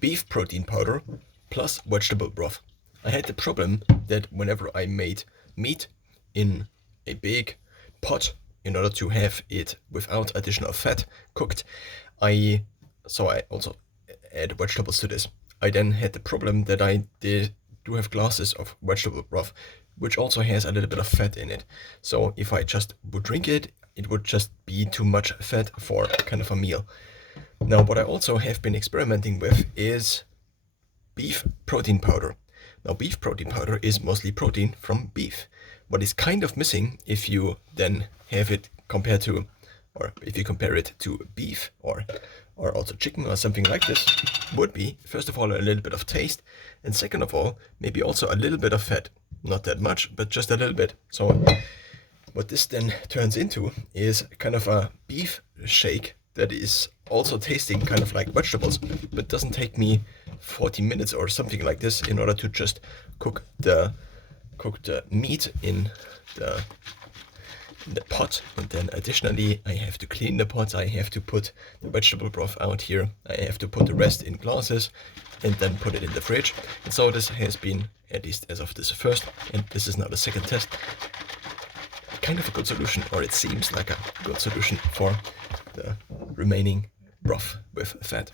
beef protein powder plus vegetable broth. I had the problem that whenever I made meat in a big pot in order to have it without additional fat cooked, I also add vegetables to this. I then had the problem that I do have glasses of vegetable broth, which also has a little bit of fat in it. So if I just would drink it, it would just be too much fat for kind of a meal. Now, what I also have been experimenting with is beef protein powder. Now, beef protein powder is mostly protein from beef. What is kind of missing if you then have it compared to, or if you compare it to beef or also chicken or something like this, would be, first of all, a little bit of taste, and second of all, maybe also a little bit of fat. Not that much, but just a little bit. So what this then turns into is kind of a beef shake that is also tasting kind of like vegetables, but doesn't take me 40 minutes or something like this in order to just cook the meat in the pot. And then additionally, I have to clean the pot, I have to put the vegetable broth out here, I have to put the rest in glasses and then put it in the fridge. And so this has been, at least as of this first, and this is now the second test, kind of a good solution, or it seems like a good solution for the remaining broth with fat.